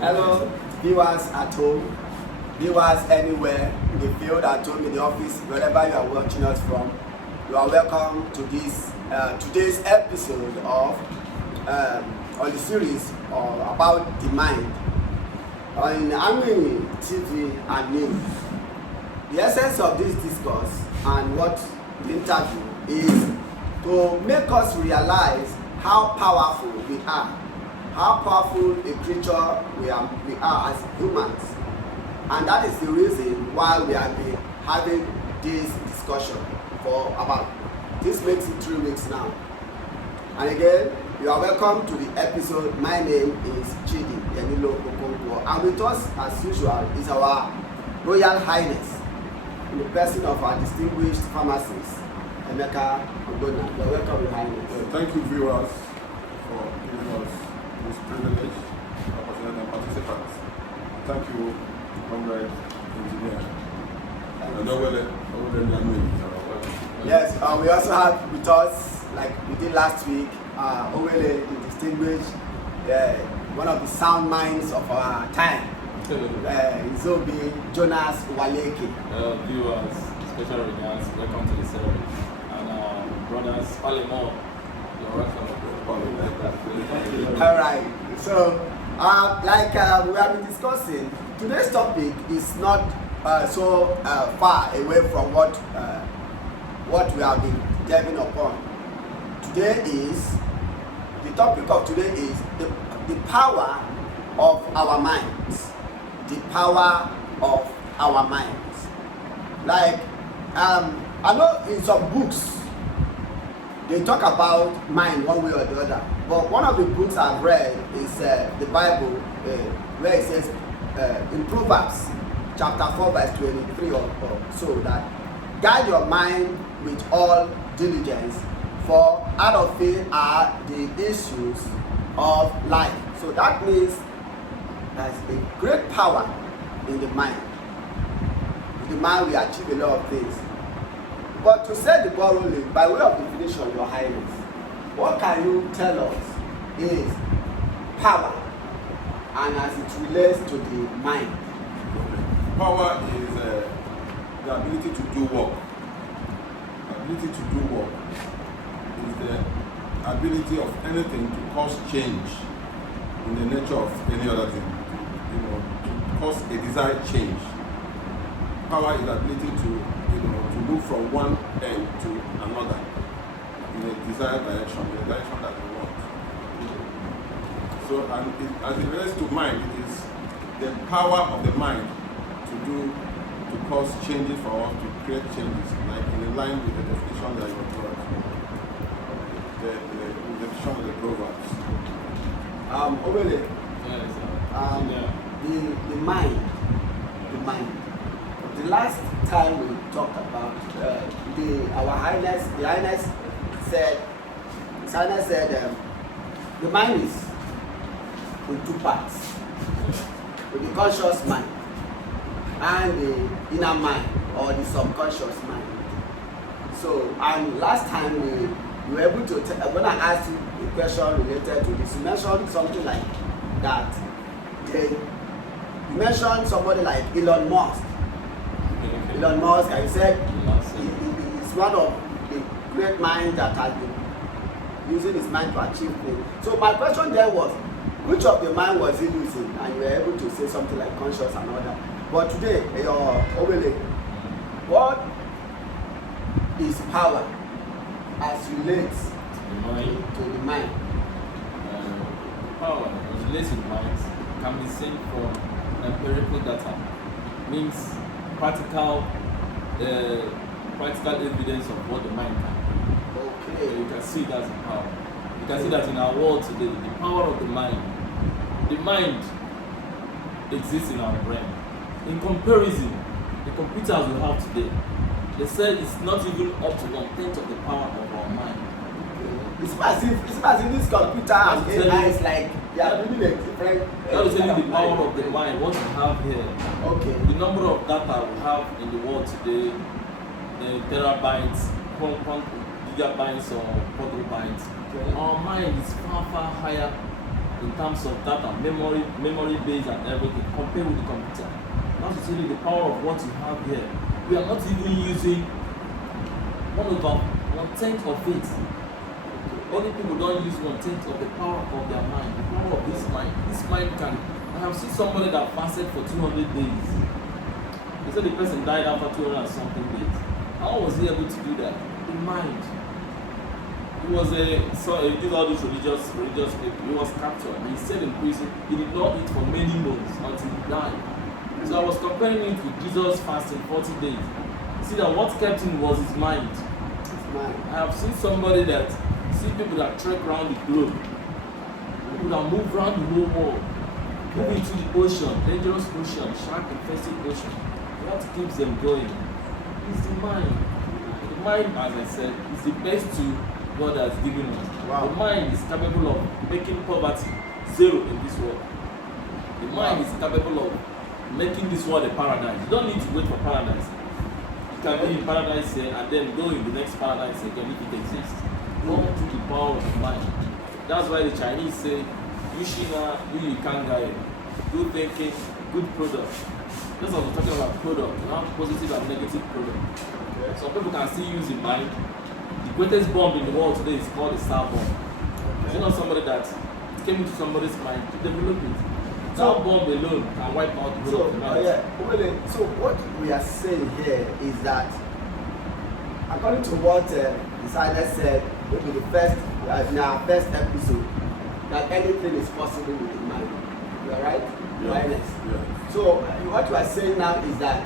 Hello, viewers at home, viewers anywhere, in the field, at home, in the office, wherever you are watching us from. You are welcome to this today's episode of on the series about the mind on Ami TV and News. The essence of this discourse and what the interview is to make us realize how powerful we are, how powerful a creature we are as humans, and that is the reason why we have been having this discussion for about this makes it 3 weeks now. And again, you are welcome to the episode. My name is Chidi Yemilo Okonkwo, and with us as usual is our Royal Highness in the person of our distinguished pharmacist Emeka Ogbonna. You are welcome, Your Highness. Thank you, viewers, for giving us this privilege, opportunity, and participants. Thank you, comrade engineer. Yes, we also have with us, like we did last week, Owele, the distinguished, one of the sound minds of our time, Izobi Jonas Waleke. Viewers, special regards, welcome to the series. And brothers, Palemo, you're welcome. All right, so we have been discussing, today's topic is not so far away from what we have been delving upon. The topic of today is the power of our minds. The power of our minds. Like, I know in some books, they talk about mind one way or the other. But one of the books I've read is the Bible, where it says in Proverbs, chapter 4, verse 23 or so, that guide your mind with all diligence, for out of it are the issues of life. So that means there's a great power in the mind. With the mind we achieve a lot of things. But to set the ball rolling, by way of definition, Your Highness, what can you tell us is power and as it relates to the mind? Power is the ability to do work. The ability to do work is the ability of anything to cause change in the nature of any other thing. To cause a desired change. Power is the ability to move from one end to another in a desired direction, in the direction that we want. So, as it relates to mind, it is the power of the mind to cause changes for us, to create changes, like in line with the definition that you brought, the definition of the Proverbs. Owele, Yes, the mind. The last time we talked about our Highness, the Highness said, the mind is in two parts, with the conscious mind and the inner mind or the subconscious mind. So, and last time we were able to, when I asked you a question related to this, you mentioned something like that. You mentioned somebody like Elon Musk. Elon Musk, I said, he's one of the great minds that has been using his mind to achieve things. So my question there was, which of the mind was he using? And you were able to say something like conscious and all that. But today, Owele, what is power as relates to the mind? Power as relates to minds can be seen from empirical data. Means practical evidence of what the mind can do. Okay. So you can see that in power. You can see that in our world today, the power of the mind. The mind exists in our brain. In comparison, the computers we have today, they said it's not even up to 1/10 of the power of our mind. It's as if this computer and AI is like they are really a different. That is only the power of the mind, what we have here. Okay. The number of data we have in the world today, terabytes, gigabytes or quadribytes. Okay. Our mind is far higher in terms of data, memory base and everything, compared with the computer. That's really the power of what you have here. We are not even using 1/10 of it. Only people don't use 1/10 of the power of their mind, the power of this mind. This mind can. I have seen somebody that fasted for 200 days. They said the person died after 200 and something days. How was he able to do that? The mind. He was he did all these religious people. He was captured. He stayed in prison. He did not eat for many months until he died. So I was comparing it with Jesus fasting 40 days. See that what kept him was his mind. I have seen somebody that see people that trek around the globe, people that move around the whole world, move into the ocean, dangerous ocean, shark infested ocean. What keeps them going is the mind. The mind, as I said, is the best tool God has given us. Wow. The mind is capable of making poverty zero in this world. The mind is capable of making this world a paradise. You don't need to wait for paradise. You can be in paradise here and then go in the next paradise again if it exists. Go through the power of the mind. That's why the Chinese say, Yushina, you can't guide. Good thinking, good product. That's what we're talking about product. You have positive and negative product. Okay. Some people can still use the mind. The greatest bomb in the world today is called the star bomb. Okay. You know somebody that came into somebody's mind to develop it. So- That bomb alone can wipe out the whole of humanity. So what we are saying here is that according to what the scientist said, maybe the first in our first episode, that anything is possible with the mind. You are right? You are honest. Yeah. So what we are saying now is that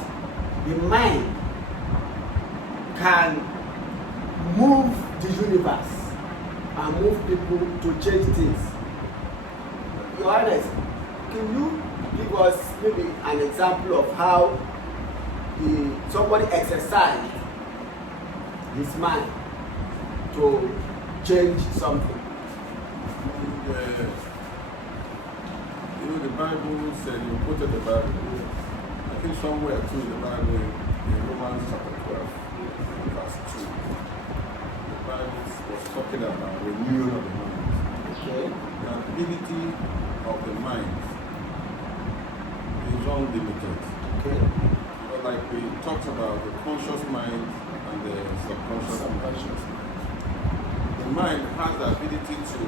the mind can move the universe and move people to change things. Your Highness, can you give us maybe an example of how somebody exercised his mind to change something? The Bible said, you quoted the Bible. I think somewhere too in the Bible, in Romans chapter 12, verse 2. The Bible was talking about renewal of the mind. Okay. The ability of the mind is unlimited. Okay. But like we talked about the conscious mind and the subconscious mind. The mind has the ability to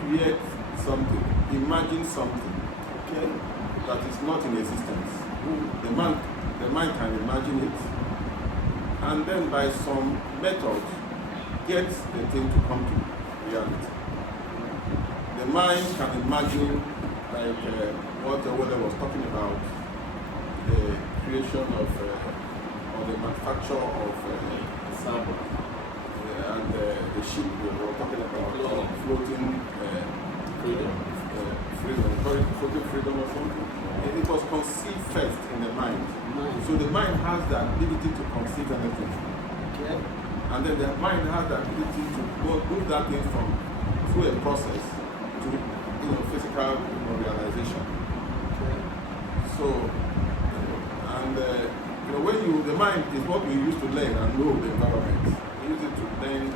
create something, imagine something Okay. that is not in existence. The mind can imagine it, and then by some method get the thing to come to reality. The mind can imagine, like what Wole was talking about, the creation of or the manufacture of Example. and the ship we were talking about, floating Freedom. floating freedom or something. It was conceived first in the mind. So the mind has the ability to conceive anything. Okay. And then the mind has the ability to move that thing from through a process to physical realization. Okay. So and when the mind is what we used to learn and know the environment. We use it to learn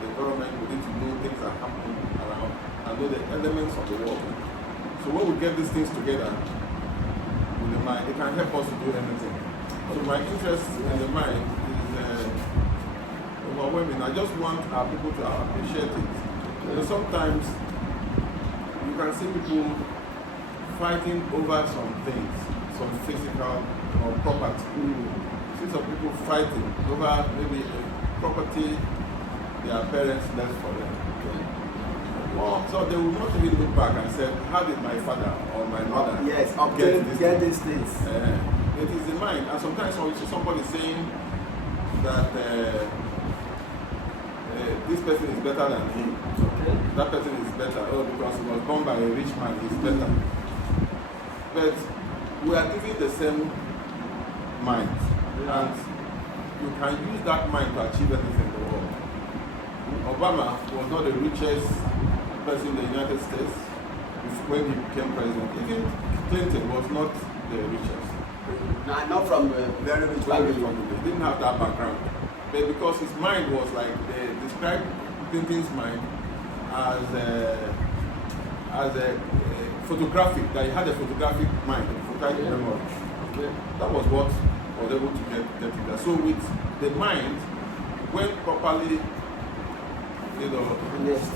the environment, we need to know things that happen around and know the elements of the world. So when we get these things together with the mind, it can help us to do anything. So my interest in the mind is overwhelming. I just want our people to appreciate it. Sometimes you can see people fighting over some things, some physical or property. See some people fighting over maybe a property their parents left for them. So they will not even look back and say, how did my father or my mother Yes, get these things. it is the mind. And sometimes when you see somebody saying that this person is better than him, Okay. that person is better, because he was born by a rich man, he's better. But we are given the same mind, and you can use that mind to achieve anything in the world. Obama was not the richest person in the United States when he became president. Even Clinton was not the richest. Not from a very rich Very family. from he didn't have that background. But because his mind was like, they described Clinton's mind as as a photographic, that he had a photographic mind, a photographic memory. Okay? That was what was able to get it there. So with the mind, when properly,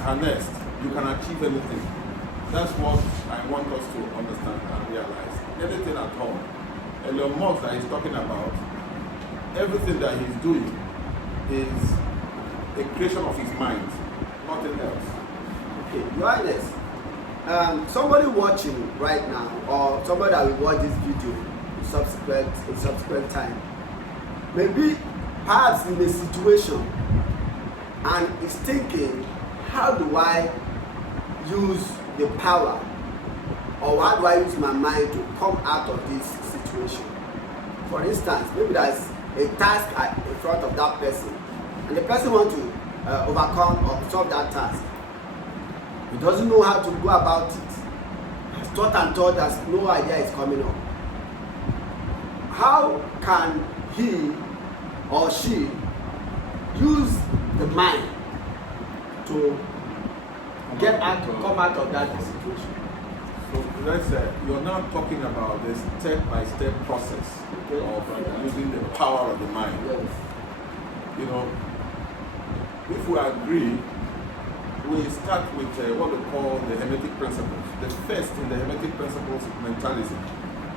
harnessed, you can achieve anything. That's what I want us to understand and realize. Anything at all. Elon Musk that he's talking about, everything that he's doing is a creation of his mind, nothing else. Okay, Johannes, somebody watching right now, or somebody that will watch this video in subsequent time, maybe perhaps in a situation and is thinking, how do I use the power, or how do I use my mind to come out of this situation? For instance, maybe there's a task in front of that person, and the person wants to overcome or solve that task. He doesn't know how to go about it. He's thought and thought, there's no idea is coming up. How can he or she use the mind to come out of that situation? So let's say you're now talking about the step-by-step process of using the power of the mind. Yes. If we agree, we start with what we call the Hermetic principles. The first in the Hermetic principles is mentalism.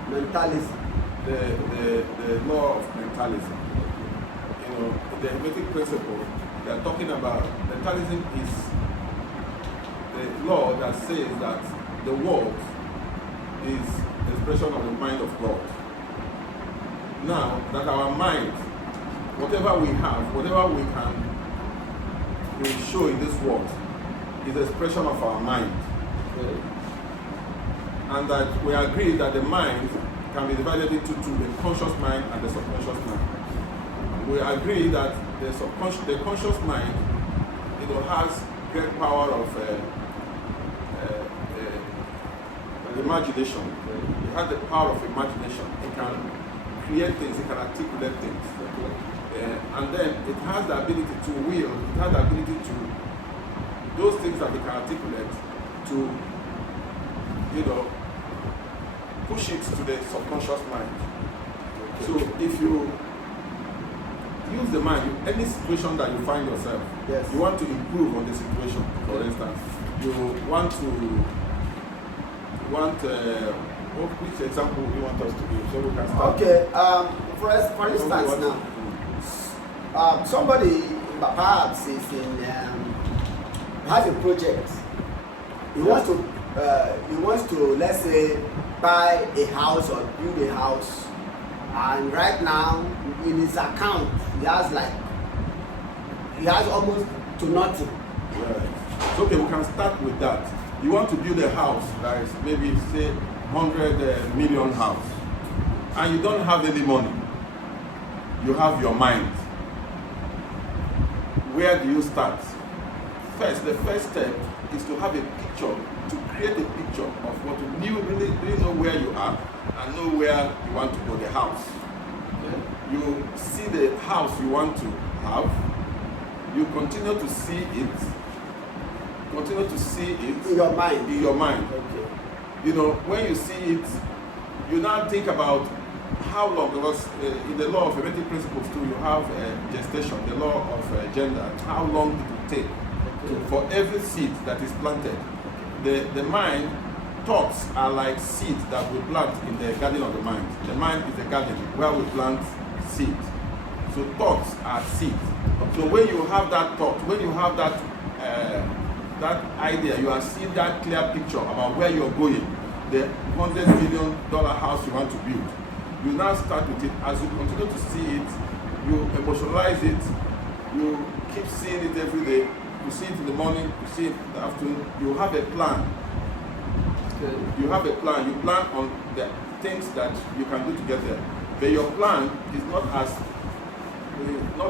Mentalism. The law of mentalism. The Hermetic principle, they are talking about mentalism is the law that says that the world is the expression of the mind of God. Now that our mind, whatever we have, whatever we can show in this world, is the expression of our mind. Okay. And that we agree that the mind can be divided into two, the conscious mind and the subconscious mind. We agree that the conscious mind, has great power of imagination. It has the power of imagination. It can create things, it can articulate things. And then it has the ability to will, it has the ability to, those things that it can articulate, to, push it to the subconscious mind. So if you use the mind, any situation that you find yourself, yes, you want to improve on the situation. For instance, you want which example do you want us to give so we can start? Okay, for instance now, somebody perhaps is has a project. He wants to let's say buy a house or build a house, and right now in his account he has almost to nothing. Right. So okay, we can start with that. You want to build a house that is maybe say 100 million house, and you don't have any money. You have your mind. Where do you start? First, the first step is to have a picture, to create a picture of what you really know where you are and know where you want to go, the house. Okay? You see the house you want to have, you continue to see it, In your mind. In your mind. Okay. When you see it, you now think about how long, because in the law of Hermetic principles too, you have gestation, the law of gender, how long it will take for every seed that is planted. The mind, thoughts are like seeds that we plant in the garden of the mind. The mind is a garden where we plant seeds. So thoughts are seeds. So when you have that thought, when you have that idea, you are seeing that clear picture about where you're going, the $100 million house you want to build. You now start with it. As you continue to see it, you emotionalize it, you keep seeing it every day. You see it in the morning, you see it in the afternoon. You have a plan. You have a plan. You plan on the things that you can do to get there. But your plan is not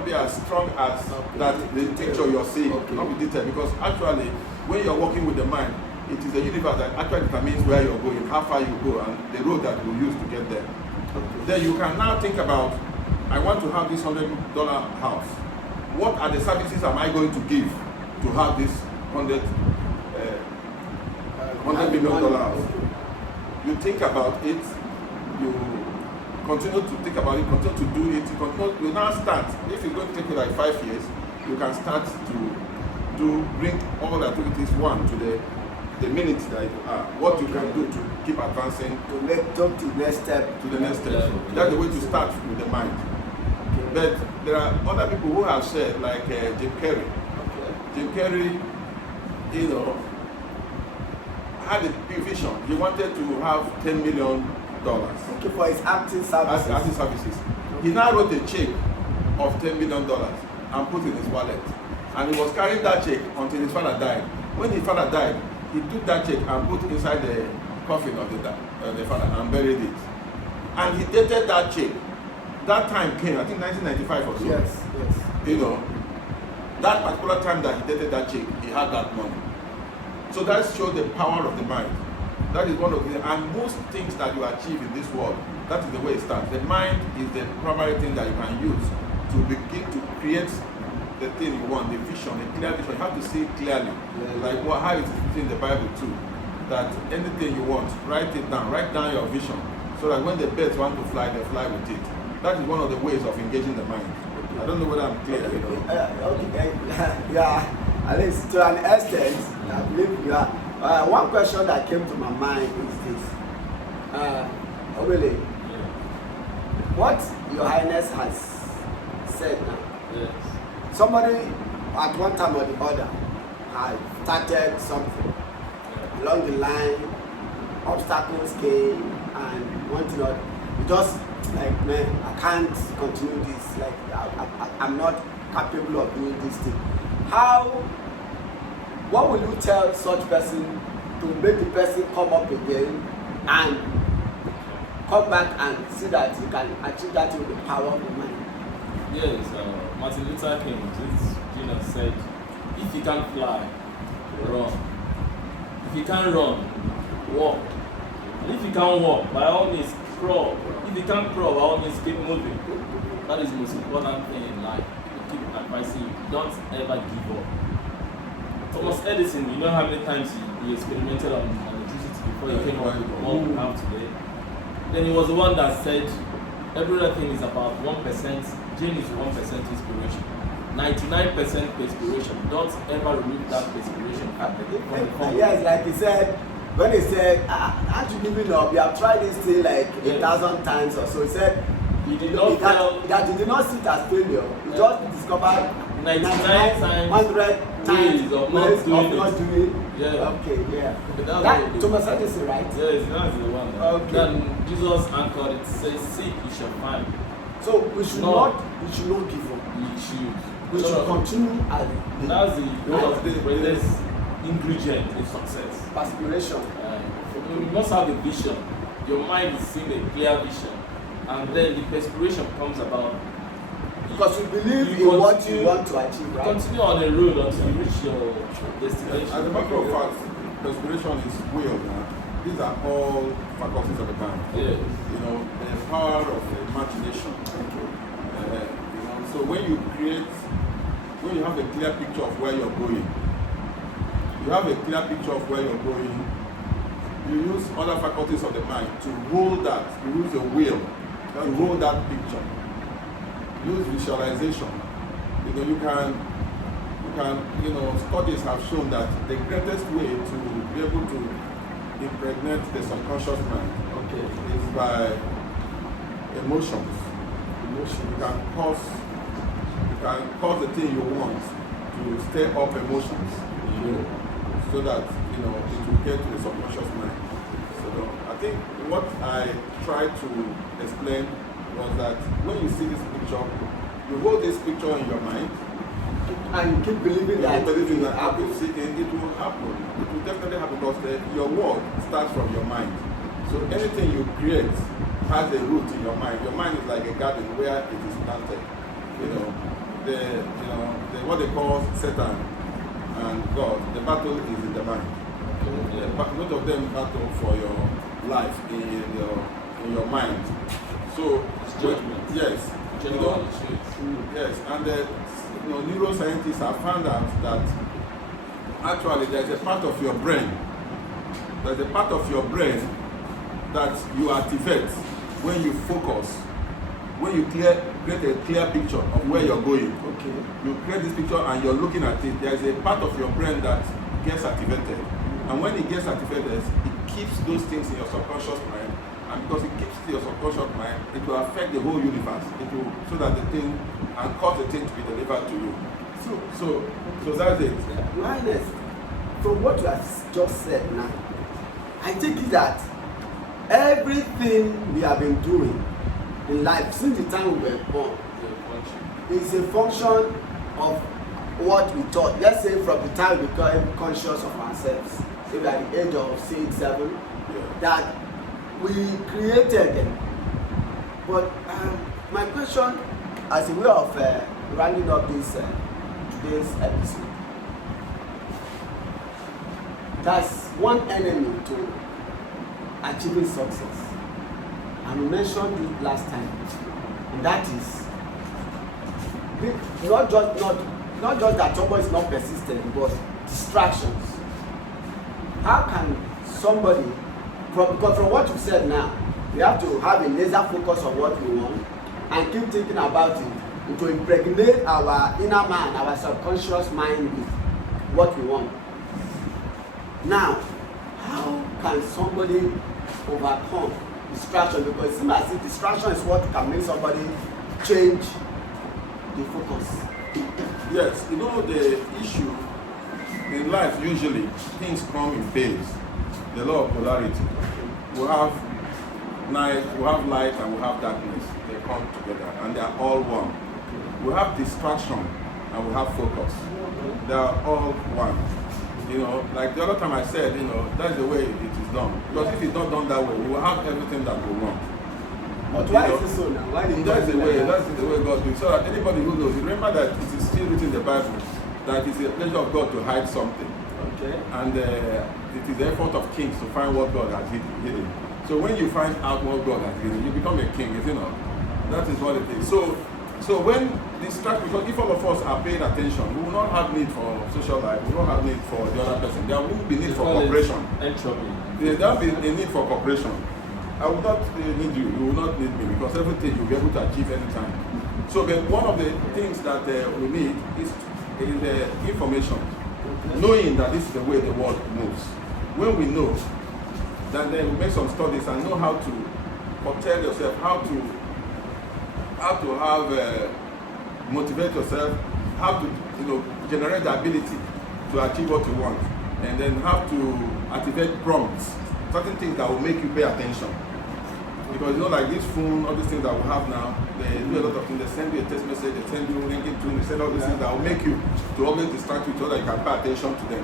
be as strong as that the picture you're seeing, not be detailed, because actually when you're working with the mind, it is the universe that actually determines where you're going, how far you go, and the road that you use to get there. Then you can now think about, I want to have this $100 house. What are the services am I going to give to have this $100 million house. You think about it, you continue to think about it, continue to do it, you now start. If it's going to take you like 5 years, you can start to bring all the activities to the minute that you are. What you can do to keep advancing to the next step. That's the way to start with the mind. But there are other people who have said, like Jim Carrey. Jim Carrey, had a big vision. He wanted to have $10 million. Okay, for his acting services. He now wrote a check of $10 million and put it in his wallet. And he was carrying that check until his father died. When his father died, he took that check and put it inside the coffin of the father and buried it. And he dated that check. That time came, I think 1995 or so. Yes. That particular time that he dated that check, he had that money. So that shows the power of the mind. That is one of the, and most things that you achieve in this world, that is the way it starts. The mind is the primary thing that you can use to begin to create the thing you want, the vision, the clear vision. You have to see it clearly. Like how it is written in the Bible too. That anything you want, write it down. Write down your vision. So that when the birds want to fly, they fly with it. That is one of the ways of engaging the mind. I don't know whether I'm clear. Yeah, at least to an extent, I believe you are. One question that came to my mind is this. Really, what Your Highness has said now. Yes. Somebody at one time or the other had started something. Along the line, obstacles came and one thing or other. You just like, man, I can't continue this. Like, I'm not capable of doing this thing. What will you tell such person to make the person come up again and come back and see that you can achieve that with the power of the mind? Yes, Martin Luther King Jesus said, if you can fly, run. If you can run, walk. And if you can walk, by all means crawl. If you can't crawl, by all means keep moving. That is the most important thing in life. You keep advising you, don't ever give up. Thomas Edison, you know how many times he experimented on electricity before he came up with what we have today? Then he was the one that said, every other thing is about 1%, gene is 1% inspiration. 99% perspiration. Don't ever remove that perspiration from the Yes, like he said, when he said, aren't you giving up? You have tried this thing like 1,000 times or so. He said, he did not that he did not see it as failure. He just discovered 99 times 100 times of not doing it. Yeah. Okay, yeah. That Thomas Edison, right? Yes, that's the one. Okay. Then Jesus anchored it, says, seek, you shall find. So we should not give up. We should continue as that's one of the greatest ingredient in success. Perspiration. You must have a vision. Your mind is seeing a clear vision. And then the perspiration comes about. Because you believe in what you want to achieve, right? Continue on the road until you reach your destination. As a matter of fact, perspiration is will. These are all faculties of the mind. Yeah. The power of imagination. So when you have a clear picture of where you're going, you use other faculties of the mind to hold that. You use your will to hold that picture. Use visualization. You can, studies have shown that the greatest way to be able to impregnate the subconscious mind is by emotions. You can cause the thing you want to stir up emotions, so that it will get to the subconscious mind. So I think what I tried to explain was that when you see this picture, you hold this picture in your mind, and you keep believing that it will happen. It will happen. It will definitely happen because your world starts from your mind. So anything you create has a root in your mind. Your mind is like a garden where it is planted. What they call Satan and God, the battle is in the mind. Both of them battle for your life in your mind. So yes, yes, and neuroscientists have found out that actually there is a part of your brain there's a part of your brain that you activate when you focus, when you create a clear picture of where you're going. Okay. You create this picture and you're looking at it. There's a part of your brain that gets activated. And when it gets activated, it keeps those things in your subconscious mind. And because it keeps in your subconscious mind, it will affect the whole universe. It will, so that the thing, and cause the thing to be delivered to you. So that's it. Minus, from what you have just said now, I take it that everything we have been doing in life since the time we were born is a function of what we thought. Let's say from the time we became conscious of ourselves, maybe at the age of 6, 7, that we created them. But my question, as a way of rounding up this today's episode, there's one enemy to achieving success, and we mentioned it last time, and that is not just that somebody is not persistent, but distractions. How can somebody, because from what you said now, we have to have a laser focus on what we want and keep thinking about it, and to impregnate our inner man, our subconscious mind with what we want. Now, how can somebody overcome distraction? Because it seems as if distraction is what can make somebody change the focus. Yes, you know, the issue in life, usually things come in phase. The law of polarity. We have night, we have light, and we have darkness. They come together and they are all one. We have distraction and we have focus. They are all one. You know, like the other time I said, you know, that's the way it is done. Because if it's not done that way, we will have everything that we want. But why is it so now? Why did That's the way God does it. So that anybody who knows, remember that it is still written in the Bible that it's a pleasure of God to hide something. Okay. And it is the effort of kings to find what God has hidden. So when you find out what God has hidden, you become a king, you know. That is what it is. So when distract, because if all of us are paying attention, we will not have need for social life, we will not have need for the other person. There will be need for cooperation. Entropy. There will be a need for cooperation. I will not need you, you will not need me, because everything you'll be able to achieve anytime. So then one of the things that we need is information. Knowing that this is the way the world moves. When we know, then we make some studies and know how to tell yourself, how to have motivate yourself, how to generate the ability to achieve what you want, and then how to activate prompts, certain things that will make you pay attention. Because like this phone, all these things that we have now, they do a lot of things. They send you a text message, they send you a ringing tone, they send all these things that will make you to always distract you so that you can pay attention to them.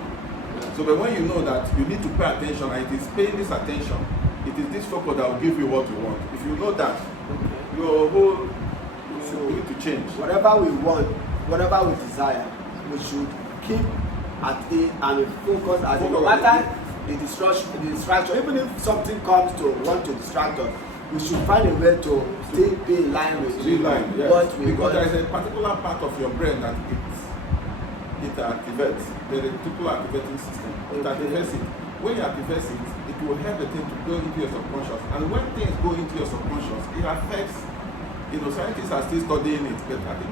So but when you know that you need to pay attention, and it is paying this attention, it is this focus that will give you what you want. If you know that, your whole need to change. Whatever we want, whatever we desire, we should keep at it and focus at it. No matter the distraction, even if something comes to want to distract us, we should find a way to still be in line with yes. what we because want. there is a particular part of your brain that it activates. There is a particular activating system. It activates it. When you activate it, it will help the thing to go into your subconscious. And when things go into your subconscious, it affects, scientists are still studying it, but I think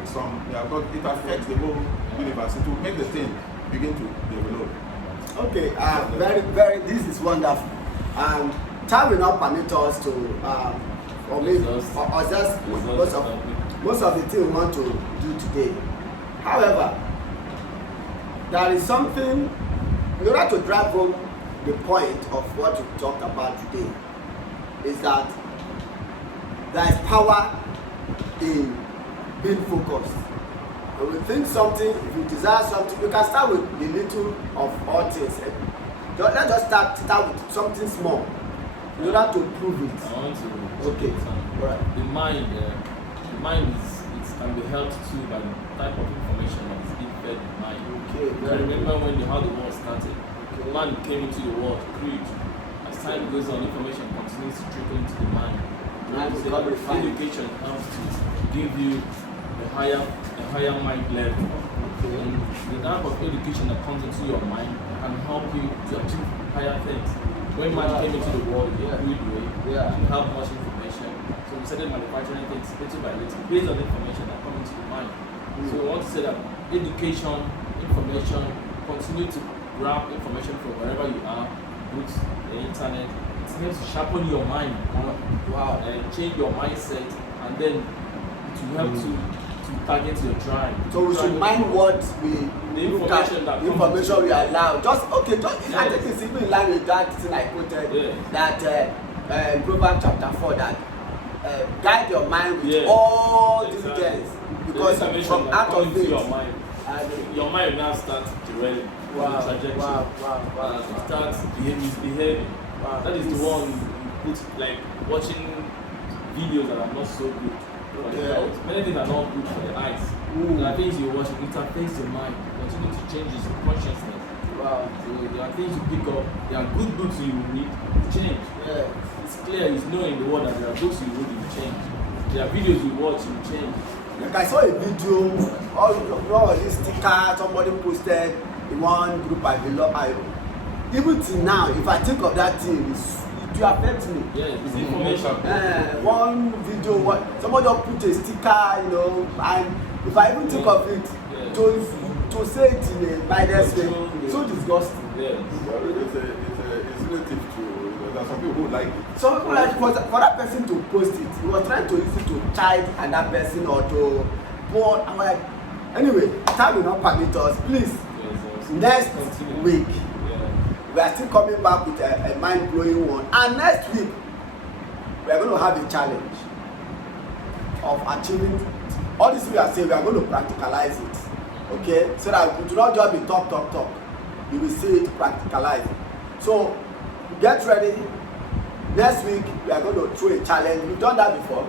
it affects the whole universe. It will make the thing begin to develop. Okay, very, very, this is wonderful. Time will not permit us to, most of the things we want to do today. However, there is something, in order to drive home the point of what we talked about today, is that there is power in being focused. When we think something, if you desire something, you can start with the little of all things. Let's just start with something small in order to prove it. I want to. Okay. Right. The mind can be helped too by the type of information that is being fed in the mind. Okay. I remember how the world started. Okay. Man came into the world, creed. As time goes on, information continues to trickle into the mind. Education helps to give you a higher mind level. Okay. And the type of education that comes into your mind can help you to achieve higher things. When man Wow. came into the world in a Yeah. good way, Yeah. we didn't have much information. So we started manufacturing things little by little based on information that comes into the mind. So we want to say that education, information, continue to grab information from wherever you are, books, the internet. It helps to sharpen your mind Wow. and change your mindset, and then it will help to target your drive. So we should mind what we The look information at, that the comes information to we you. allow. Just okay, just I Yes. think it's even in line with that thing I quoted Yes. that Proverbs chapter 4 that guide your mind with Yes. all Exactly. diligence The because information from that out comes of into it. your mind, your mind will now start derailing Wow, on the trajectory. wow. It starts misbehaving. Wow. That is the one you put like watching videos that are not so good for the Yeah. health. Many things are not good for the eyes. Mm. There are things you watch, it interface your mind, continue to change your consciousness. Wow. So there are things you pick up, there are good books you read, you change. Yeah. It's clear, it's known in the world that there are books you read, you change. There are videos you watch, you change. Like I saw a video, all this sticker somebody posted in one group I belong. Even till now, if I think of that thing, it will affect me. Yeah, it's information. One video, somebody just put a sticker, and if I even think of it, Yeah. to say it in a mindless way, Yeah. so disgusting. Yes. It's relative to, there are some people who like it. Some people like for that person to post it, he was trying to use it to chide another person or to pour. I'm like, anyway, time will not permit us. Please, Yes. next Continue. week, Yeah. we are still coming back with a mind-blowing one. And next week, we are going to have a challenge of achieving all this we are saying. We are going to practicalize it, okay? So that we do not just be talk. You will see it, practicalize it. So get ready. Next week, we are going to throw a challenge. We've done that before,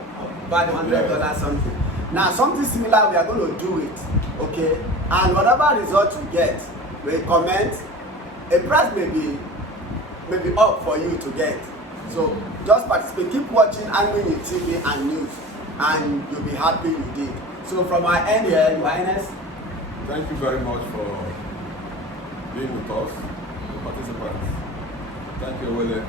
about $100 something. Now, something similar, we are going to do it, okay? And whatever result we get, we comment. A prize may be up for you to get. So just participate. Keep watching Anwin TV and news, and you'll be happy you did. So from our end here, Your Highness, Thank you very much for being with us, the participants. Thank you, Wele,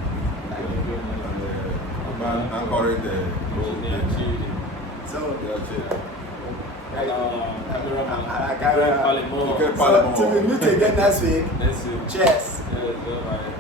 and man anchoring the so Cameraman. so till we meet again next week. Next week. Cheers. Yes, bye.